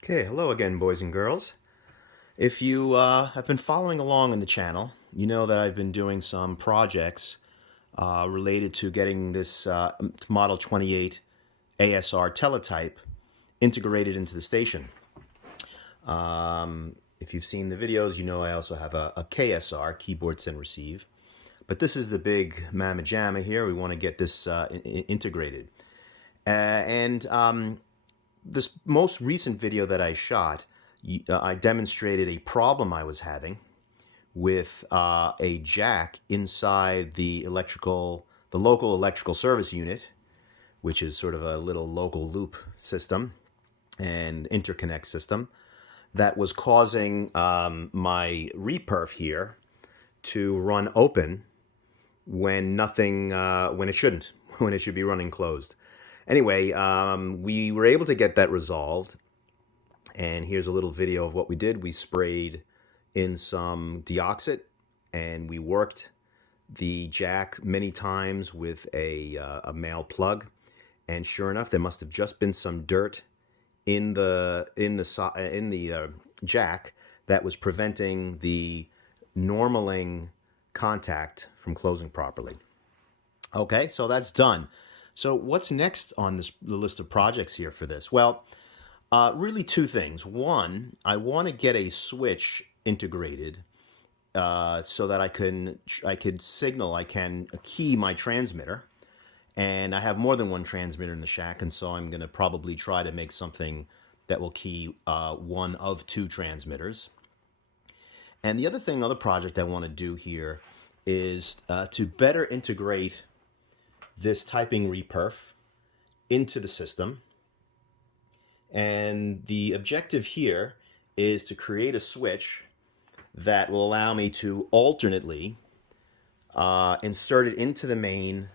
Okay, hello again, boys and girls. If you have been following along on the channel, you know that I've been doing some projects related to getting this Model 28 ASR teletype integrated into the station. If you've seen the videos, you know I also have a KSR, keyboard send receive. But this is the big mamma jamma here. We want to get this integrated. And this most recent video that I shot, I demonstrated a problem I was having with a jack inside the local electrical service unit, which is sort of a little local loop system and interconnect system that was causing my reperf here to run open when nothing, when it shouldn't, when it should be running closed. Anyway, we were able to get that resolved. And here's a little video of what we did. We sprayed in some deoxit and we worked the jack many times with a male plug. And sure enough, there must have just been some dirt in the jack that was preventing the normaling contact from closing properly. Okay, so that's done. So what's next on the list of projects here for this? Well, really two things. One, I want to get a switch integrated so that I can key my transmitter, and I have more than one transmitter in the shack, and so I'm going to probably try to make something that will key one of two transmitters. And the other project I want to do here is to better integrate this typing reperf into the system. And the objective here is to create a switch that will allow me to alternately insert it into the main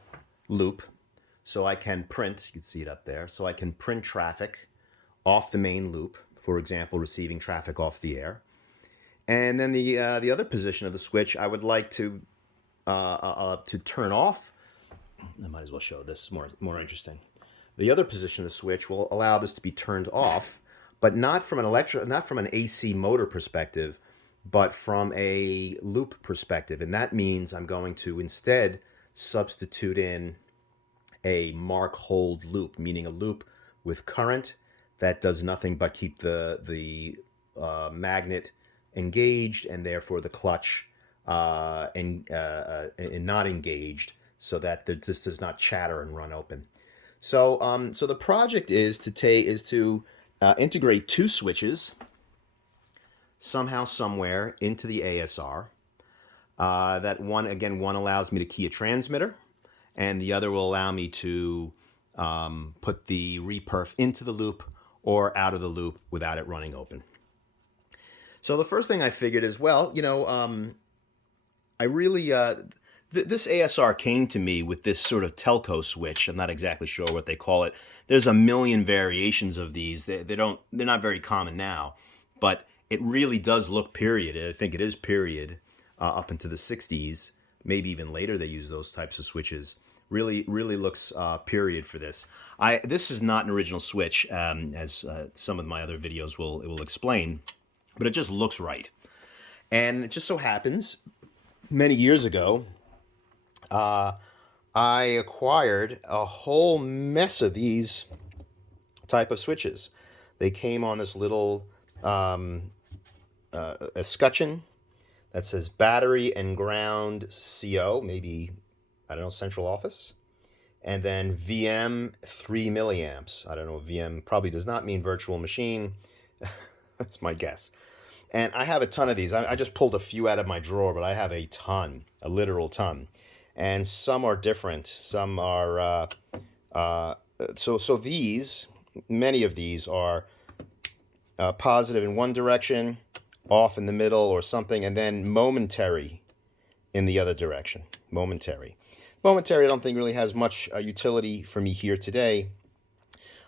loop so I can print, you can see it up there, so I can print traffic off the main loop, for example, receiving traffic off the air. And then the other position of the switch, I would like to turn off. I might as well show this, more interesting. The other position of the switch will allow this to be turned off, but not from an AC motor perspective, but from a loop perspective. And that means I'm going to instead substitute in a mark hold loop, meaning a loop with current that does nothing but keep the magnet engaged, and therefore the clutch and not engaged, so that this does not chatter and run open. So the project is to integrate two switches somehow, somewhere into the ASR. That one allows me to key a transmitter, and the other will allow me to put the reperf into the loop or out of the loop without it running open. So the first thing I figured is, well, I really this ASR came to me with this sort of telco switch. I'm not exactly sure what they call it. There's a million variations of these. They're not very common now, but it really does look period. I think it is period up into the 60s, maybe even later they use those types of switches. Really looks period for this. This is not an original switch, as some of my other videos will explain, but it just looks right. And it just so happens, many years ago, I acquired a whole mess of these type of switches. They came on this little escutcheon that says battery and ground CO, maybe, I don't know, central office. And then VM 3 milliamps. I don't know, VM probably does not mean virtual machine. That's my guess. And I have a ton of these. I just pulled a few out of my drawer, but I have a ton, a literal ton. And some are different. Some are, so these, many of these are positive in one direction, off in the middle or something, and then momentary in the other direction. Momentary, I don't think really has much utility for me here today.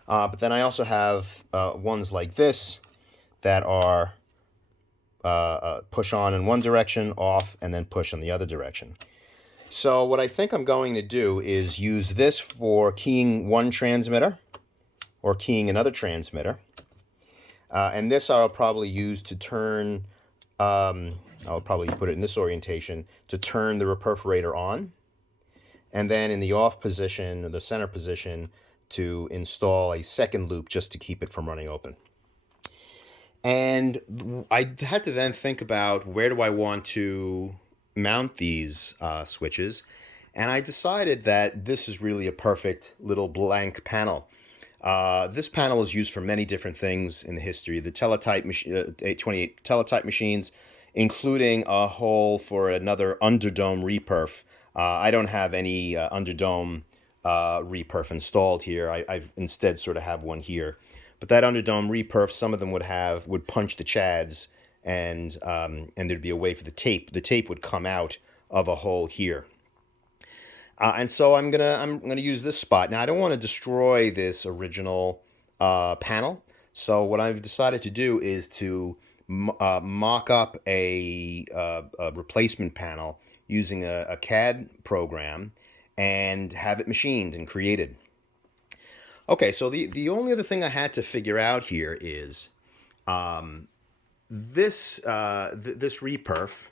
But then I also have ones like this that are push on in one direction, off, and then push in the other direction. So what I think I'm going to do is use this for keying one transmitter or keying another transmitter. And this I'll probably use to turn, I'll probably put it in this orientation to turn the reperforator on. And then in the off position, or the center position, to install a second loop just to keep it from running open. And I had to then think about where do I want to mount these switches. And I decided that this is really a perfect little blank panel. This panel is used for many different things in the history. The Teletype M28 Teletype machines, including a hole for another underdome reperf. I don't have any underdome reperf installed here. I've instead sort of have one here. But that underdome reperf, some of them would punch the chads, and there'd be a way for the tape. The tape would come out of a hole here. And so I'm gonna use this spot. Now I don't want to destroy this original panel. So what I've decided to do is to mock up a replacement panel using a CAD program and have it machined and created. Okay, so the only other thing I had to figure out here is this reperf,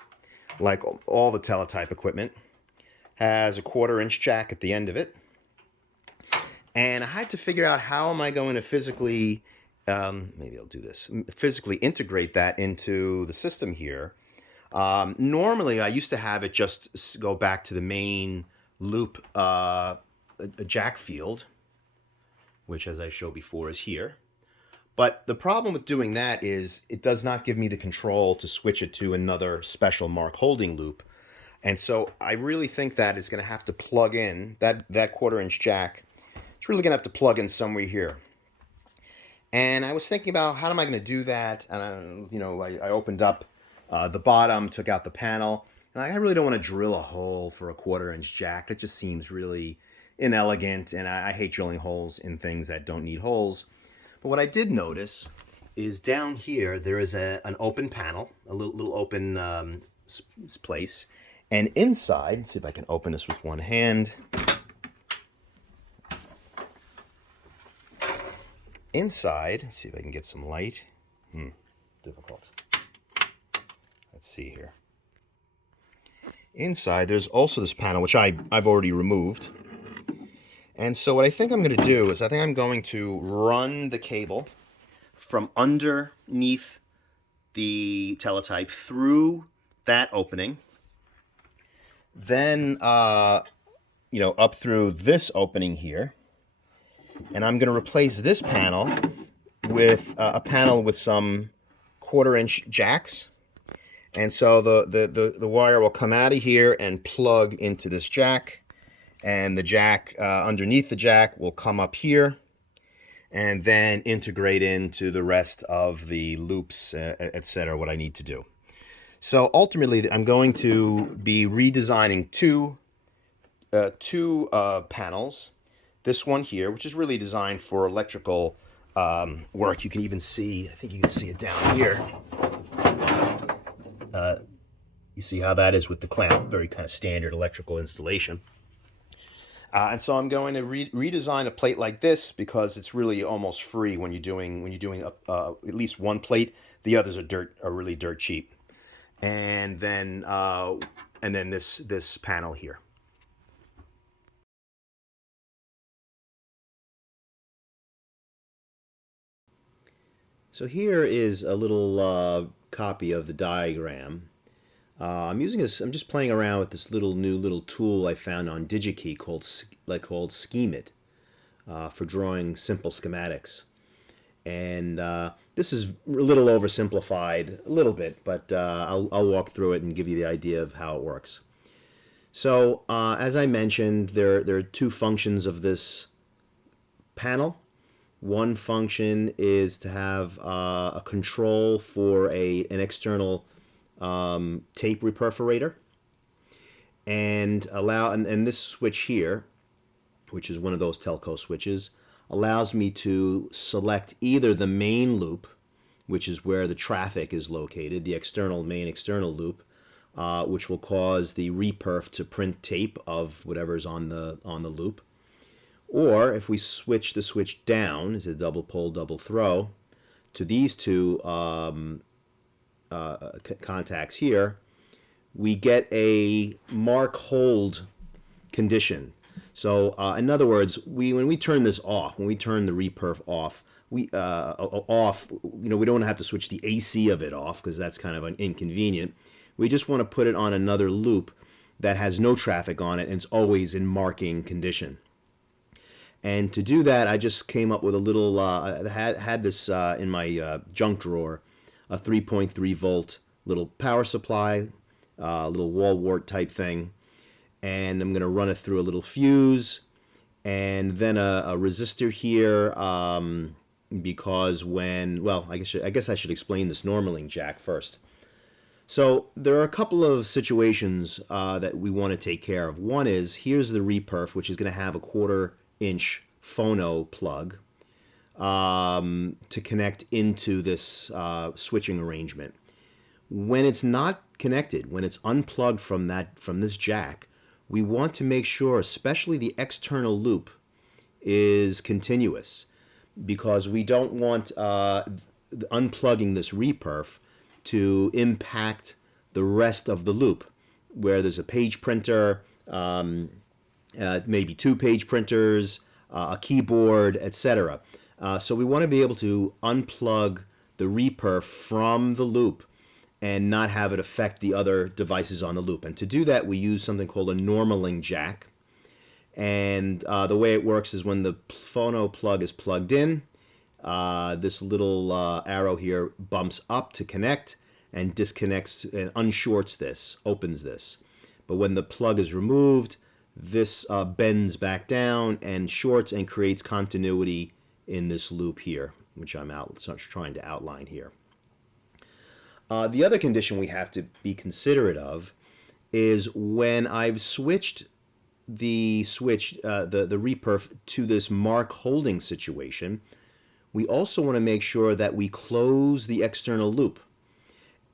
like all the Teletype equipment, has a 1/4-inch jack at the end of it. And I had to figure out how am I going to physically, maybe I'll do this, physically integrate that into the system here. Normally, I used to have it just go back to the main loop a jack field, which, as I showed before, is here. But the problem with doing that is it does not give me the control to switch it to another special mark holding loop. And so I really think that is going to have to plug in, that 1/4-inch jack, it's really going to have to plug in somewhere here. And I was thinking about how am I going to do that? And I opened up the bottom, took out the panel, and I really don't want to drill a hole for a 1/4-inch jack. It just seems really inelegant, and I hate drilling holes in things that don't need holes. But what I did notice is down here there is an open panel, a little open place. And inside, let's see if I can open this with one hand. Inside, let's see if I can get some light. Difficult. Let's see here. Inside, there's also this panel, which I've already removed. And so what I think I'm going to do is I think I'm going to run the cable from underneath the Teletype through that opening. Then, up through this opening here. And I'm going to replace this panel with a panel with some 1/4-inch jacks. And so the wire will come out of here and plug into this jack. And the jack, underneath the jack, will come up here and then integrate into the rest of the loops, etc., what I need to do. So ultimately, I'm going to be redesigning two panels. This one here, which is really designed for electrical work. You can even see, I think you can see it down here. You see how that is with the clamp, very kind of standard electrical installation. And so I'm going to redesign a plate like this because it's really almost free when you're doing at least one plate. The others are really dirt cheap. And then this panel here. So here is a little copy of the diagram. I'm just playing around with this new little tool I found on DigiKey called Scheme It for drawing simple schematics. And this is a little oversimplified, a little bit, but I'll walk through it and give you the idea of how it works. So as I mentioned, there are two functions of this panel. One function is to have a control for an external tape reperforator, and this switch here, which is one of those telco switches, allows me to select either the main loop, which is where the traffic is located, the main external loop, which will cause the reperf to print tape of whatever's on the loop. Or if we switch the switch down, it's a double pull, double throw, to these two contacts here, we get a mark hold condition. So in other words, when we turn this off, when we turn the reperf off, we we don't have to switch the AC of it off because that's kind of inconvenient. We just want to put it on another loop that has no traffic on it and it's always in marking condition. And to do that, I just came up with a little, I had this in my junk drawer, a 3.3 volt little power supply, little wall wart type thing. And I'm going to run it through a little fuse and then a resistor here because I guess I should explain this normaling jack first. So there are a couple of situations that we want to take care of. One is, here's the reperf, which is going to have a 1/4-inch phono plug to connect into this switching arrangement. When it's not connected, when it's unplugged from this jack, we want to make sure, especially the external loop, is continuous, because we don't want unplugging this reperf to impact the rest of the loop, where there's a page printer, maybe 2 page printers, a keyboard, etc. So we want to be able to unplug the reperf from the loop and not have it affect the other devices on the loop. And to do that, we use something called a normaling jack. And the way it works is when the phono plug is plugged in, this little arrow here bumps up to connect and disconnects and unshorts this, opens this. But when the plug is removed, this bends back down and shorts and creates continuity in this loop here, which I'm trying to outline here. The other condition we have to be considerate of is when I've switched the reperf to this mark holding situation, we also want to make sure that we close the external loop.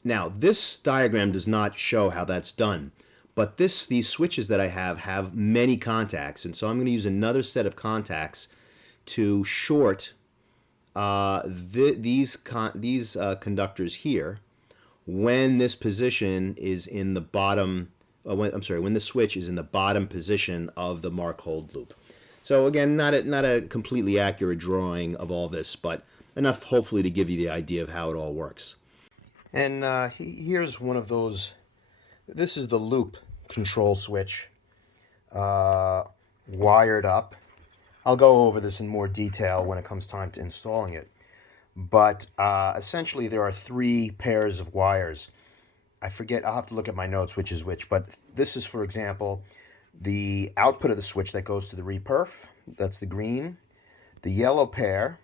Now, this diagram does not show how that's done, but these switches that I have many contacts, and so I'm going to use another set of contacts to short these conductors here when this position is in the bottom. When the switch is in the bottom position of the mark hold loop. So again, not a completely accurate drawing of all this, but enough hopefully to give you the idea of how it all works. And here's one of those. This is the loop control switch wired up. I'll go over this in more detail when it comes time to installing it. But essentially there are 3 pairs of wires. I forget, I'll have to look at my notes which is which, but this is, for example, the output of the switch that goes to the reperf. That's the green. The yellow pair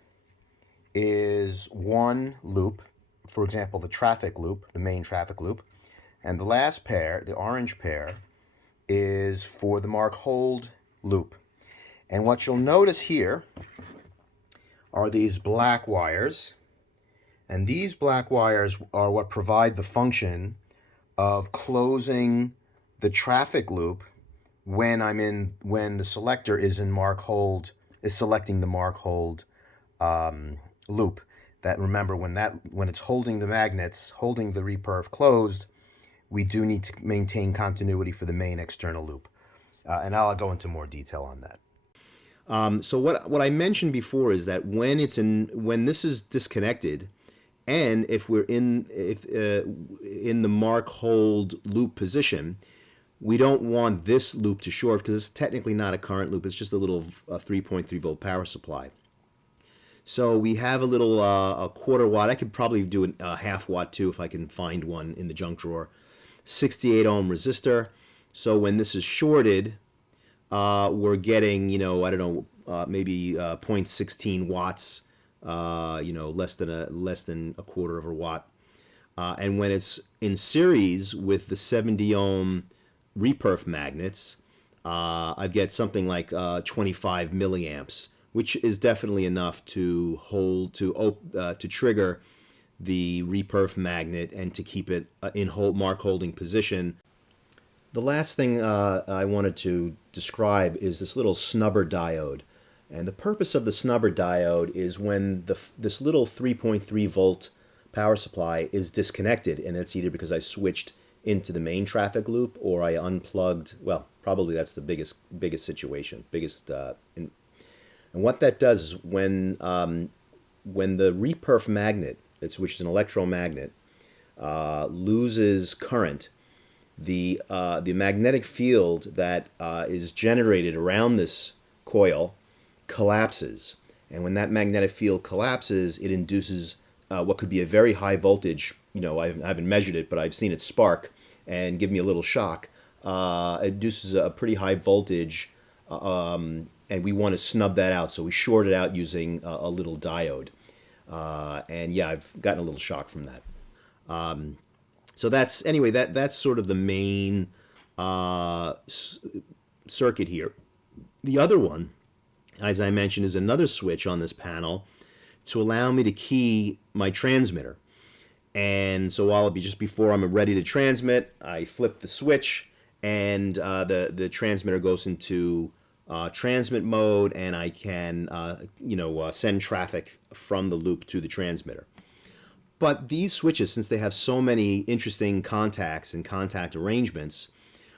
is one loop, for example, the traffic loop, the main traffic loop. And the last pair, the orange pair, is for the mark hold loop. And what you'll notice here are these black wires. And these black wires are what provide the function of closing the traffic loop when the selector is in mark hold, is selecting the mark hold loop. That, remember, when it's holding the magnets, holding the reperf closed, we do need to maintain continuity for the main external loop. And I'll go into more detail on that. So what I mentioned before is that when this is disconnected, and if we're in the mark hold loop position, we don't want this loop to short because it's technically not a current loop. It's just a little 3.3 volt power supply. So we have a little a 1/4 watt. I could probably do a 1/2 watt too if I can find one in the junk drawer. 68 ohm resistor. So when this is shorted, we're getting, I don't know, maybe 0.16 watts. Less than a 1/4 of a watt. And when it's in series with the 70 ohm reperf magnets, I get something like 25 milliamps, which is definitely enough to trigger the reperf magnet and to keep it in mark holding position. The last thing I wanted to describe is this little snubber diode. And the purpose of the snubber diode is when this little 3.3 volt power supply is disconnected, and it's either because I switched into the main traffic loop or I unplugged. Well, probably that's the biggest situation, and what that does is when the reperf magnet, which is an electromagnet, loses current, the magnetic field that is generated around this coil collapses, and when that magnetic field collapses, it induces what could be a very high voltage. I haven't measured it, but I've seen it spark and give me a little shock. It induces a pretty high voltage, and we want to snub that out, so we short it out using a little diode. And yeah, I've gotten a little shock from that. So that's sort of the main circuit here. The other one, as I mentioned, is another switch on this panel to allow me to key my transmitter. And so while just before I'm ready to transmit, I flip the switch, and the transmitter goes into transmit mode, and I can send traffic from the loop to the transmitter. But these switches, since they have so many interesting contacts and contact arrangements,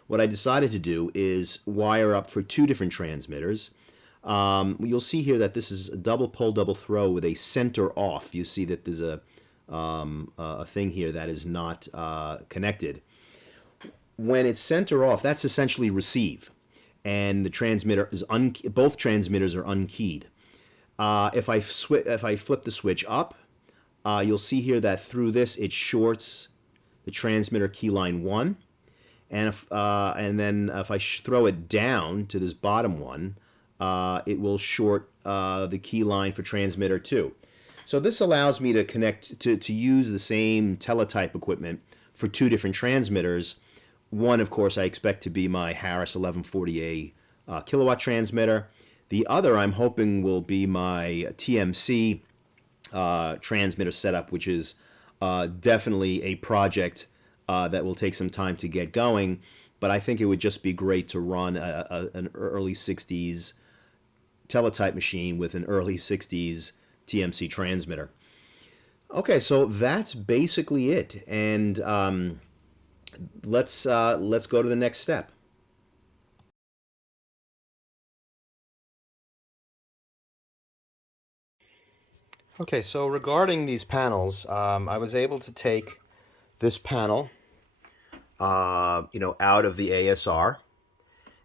what I decided to do is wire up for two different transmitters. You'll see here that this is a double pull, double throw with a center off. You see that there's a thing here that is not connected. When it's center off, that's essentially receive, and the transmitter is both transmitters are unkeyed. If I flip the switch up, you'll see here that through this it shorts the transmitter key line 1, and then if I throw it down to this bottom one, it will short the key line for transmitter 2. So this allows me to connect to use the same Teletype equipment for two different transmitters. One, of course, I expect to be my Harris 1140A kilowatt transmitter. The other, I'm hoping, will be my TMC transmitter setup, which is definitely a project that will take some time to get going. But I think it would just be great to run an early 60s Teletype machine with an early 60s TMC transmitter. Okay, so that's basically it, and let's go to the next step. Okay, so regarding these panels, I was able to take this panel, out of the ASR,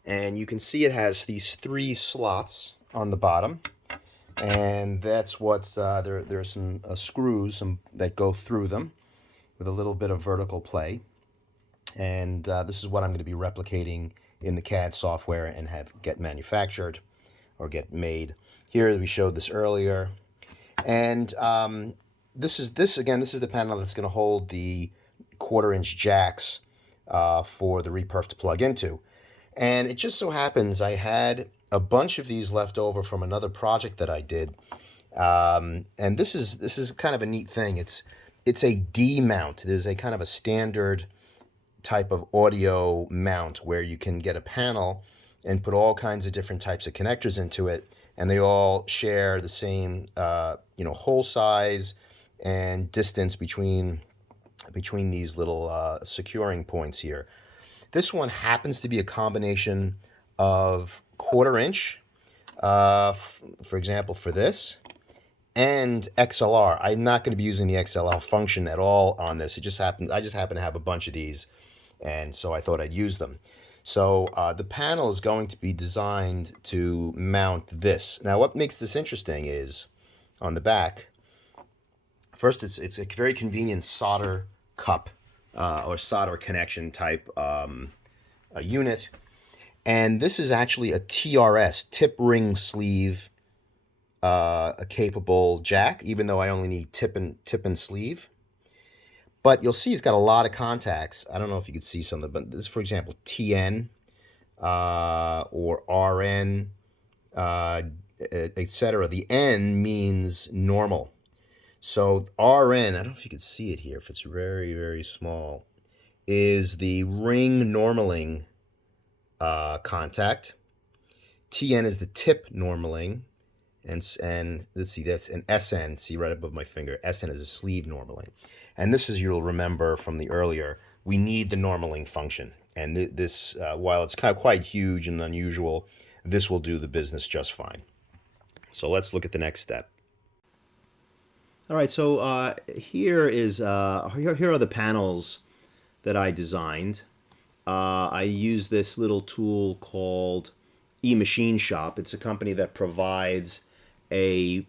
and you can see it has these 3 slots on the bottom. And that's what's there's some screws that go through them with a little bit of vertical play, and this is what I'm going to be replicating in the CAD software and get manufactured or get made. Here we showed this earlier, and this is the panel that's going to hold the 1/4-inch jacks for the Reperf to plug into. And it just so happens I had a bunch of these left over from another project that I did, and this is kind of a neat thing. It's a D mount. There's a kind of a standard type of audio mount where you can get a panel and put all kinds of different types of connectors into it, and they all share the same hole size and distance between these little securing points here. This one happens to be a combination of 1/4-inch, for example, for this, and XLR. I'm not going to be using the XLR function at all on this. I just happen to have a bunch of these, and so I thought I'd use them. So the panel is going to be designed to mount this. Now, what makes this interesting is on the back. First, it's a very convenient solder cup or solder connection type a unit. And this is actually a TRS, tip ring sleeve, a capable jack, even though I only need tip and sleeve. But you'll see it's got a lot of contacts. I don't know if you could see some of them, but this is, for example, TN or RN, etc. The N means normal. So RN, I don't know if you could see it here, if it's very, very small, is the ring normaling contact. TN is the tip normaling, and let's see, that's an SN. See right above my finger. SN is a sleeve normaling, and this is, you'll remember from the earlier, we need the normaling function. And this, while it's kind of quite huge and unusual, this will do the business just fine. So let's look at the next step. All right, so here are the panels that I designed. I use this little tool called eMachine Shop. It's a company that provides a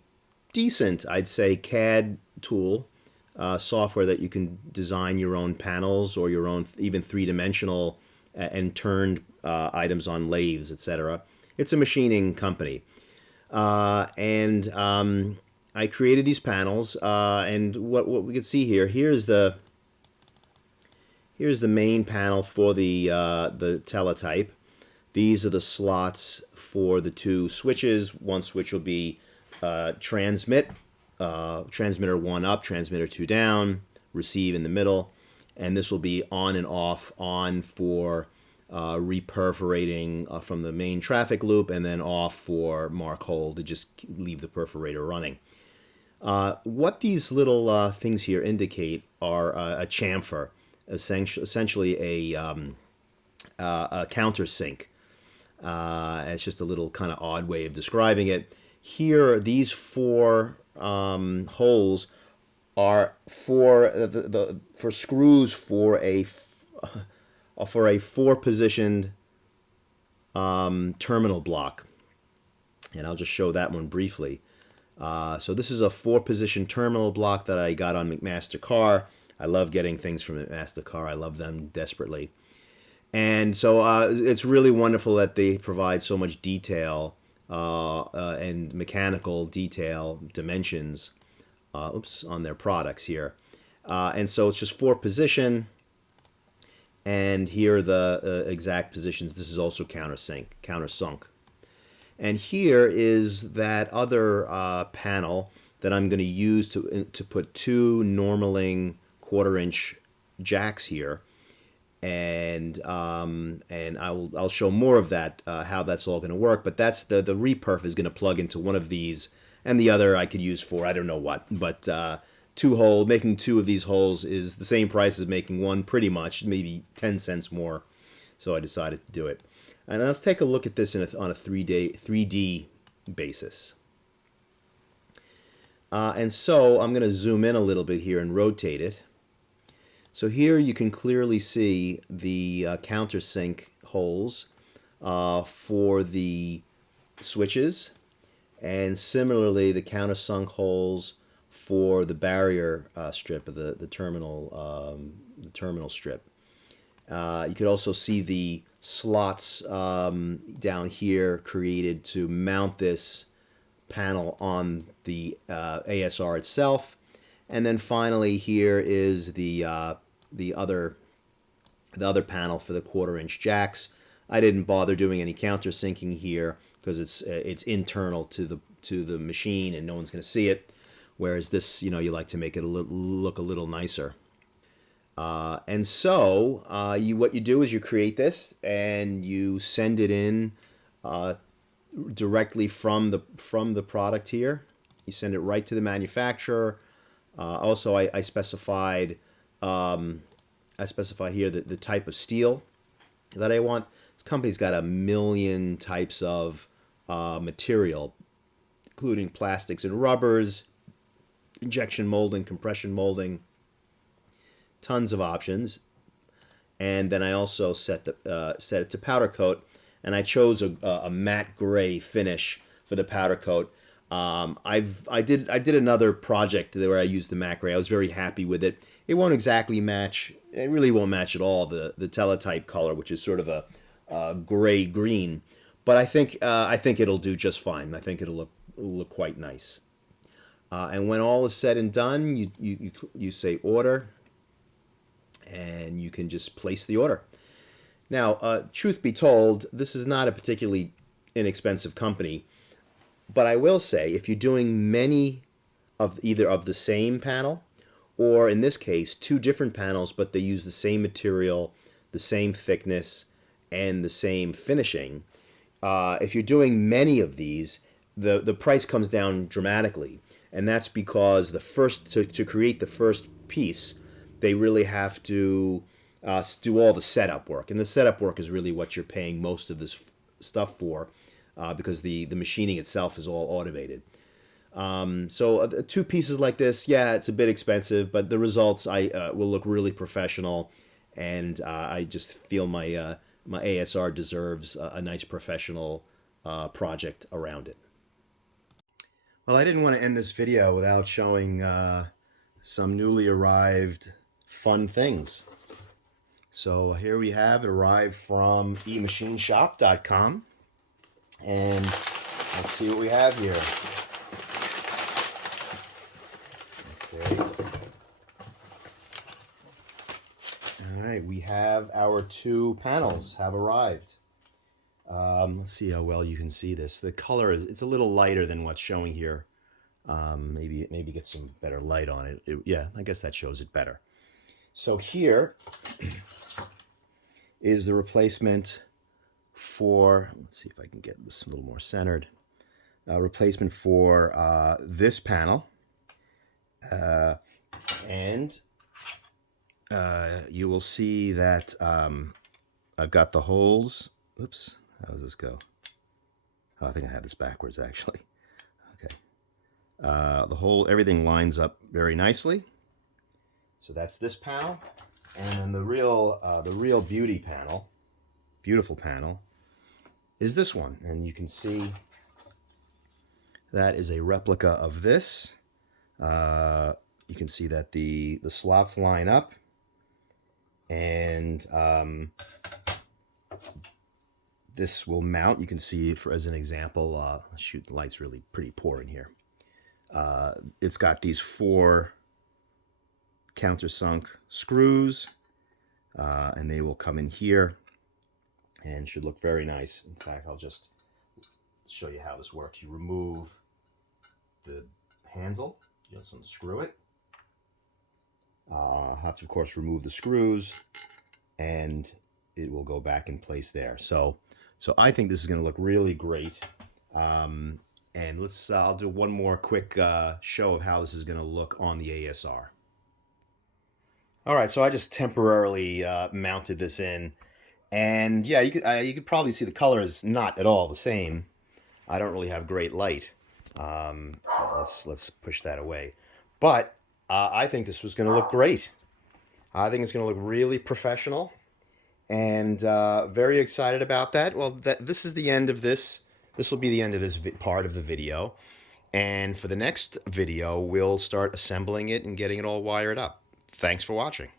decent, I'd say, CAD tool, software that you can design your own panels or your own even three-dimensional and turned items on lathes, etc. It's a machining company. And I created these panels, and what we can see here, here's the main panel for the teletype. These are the slots for the two switches. One switch will be transmit, transmitter 1 up, transmitter 2 down, receive in the middle, and this will be on and off, on for reperforating from the main traffic loop, and then off for mark hold to just leave the perforator running. What these little things here indicate are a chamfer, essentially a countersink. It's just a little kind of odd way of describing it. Here, these four holes are for screws for a four-positioned terminal block, and I'll just show that one briefly. So this is a four-position terminal block that I got on McMaster-Carr. I love getting things from McMaster-Carr. I love them desperately. And so it's really wonderful that they provide so much detail and mechanical detail dimensions on their products here. And so it's just four position. And here are the exact positions. This is also countersunk. And here is that other panel that I'm going to use to put two normaling 1/4-inch jacks here, and I'll show more of that, how that's all going to work. But that's the reperf is going to plug into one of these, and the other I could use for I don't know what. But making two of these holes is the same price as making one, pretty much, maybe 10 cents more. So I decided to do it. And let's take a look at this on a 3D basis. And so I'm going to zoom in a little bit here and rotate it. So here you can clearly see the countersink holes for the switches, and similarly the countersunk holes for the barrier strip of the terminal strip. You could also see the slots down here created to mount this panel on the ASR itself. And then finally here is the other panel for the 1/4-inch jacks. I didn't bother doing any countersinking here because it's internal to the machine and no one's going to see it. Whereas this, you like to make it look a little nicer. And so what you do is you create this and you send it in directly from the product here. You send it right to the manufacturer. Also, I specify here the type of steel that I want. This company's got a million types of material, including plastics and rubbers, injection molding, compression molding, tons of options. And then I also set it to powder coat, and I chose a matte gray finish for the powder coat. I did another project where I used the matte gray. I was very happy with it. It won't exactly match. It really won't match at all the Teletype color, which is sort of a gray green. But I think it'll do just fine. I think it'll look quite nice. And when all is said and done, you say order, and you can just place the order. Now, truth be told, this is not a particularly inexpensive company. But I will say, if you're doing many of either of the same panel, or in this case, two different panels, but they use the same material, the same thickness, and the same finishing, if you're doing many of these, the price comes down dramatically, and that's because the first to create the first piece, they really have to do all the setup work, and the setup work is really what you're paying most of this stuff for, because the machining itself is all automated. So two pieces like this, yeah, it's a bit expensive, but the results will look really professional, and I just feel my ASR deserves a nice professional project around it. Well, I didn't want to end this video without showing some newly arrived fun things. So here we have it, arrived from eMachineShop.com, and let's see what we have here. Okay. All right, we have our two panels have arrived. Let's see how well you can see this. The color it's a little lighter than what's showing here. Maybe get some better light on it. Yeah, I guess that shows it better. So here is the replacement for, let's see if I can get this a little more centered, replacement for this panel. And you will see that I've got the holes. Oops, how does this go? Oh, I think I have this backwards actually. Okay. Everything lines up very nicely. So that's this panel. And then the real beautiful panel, is this one. And you can see that is a replica of this. You can see that the slots line up, and this will mount. You can see, as an example, shoot, the light's really pretty poor in here. It's got these 4 countersunk screws, and they will come in here and should look very nice. In fact, I'll just show you how this works. You remove the handle, you just unscrew it. Have to, of course, remove the screws, and it will go back in place there. So I think this is going to look really great. And I'll do one more quick show of how this is going to look on the ASR. All right, so I just temporarily mounted this in, and yeah, you could probably see the color is not at all the same. I don't really have great light. Let's push that away. But I think this was going to look great. I think it's going to look really professional, and very excited about that. Well, this is the end of this. This will be the end of this part of the video. And for the next video, we'll start assembling it and getting it all wired up. Thanks for watching.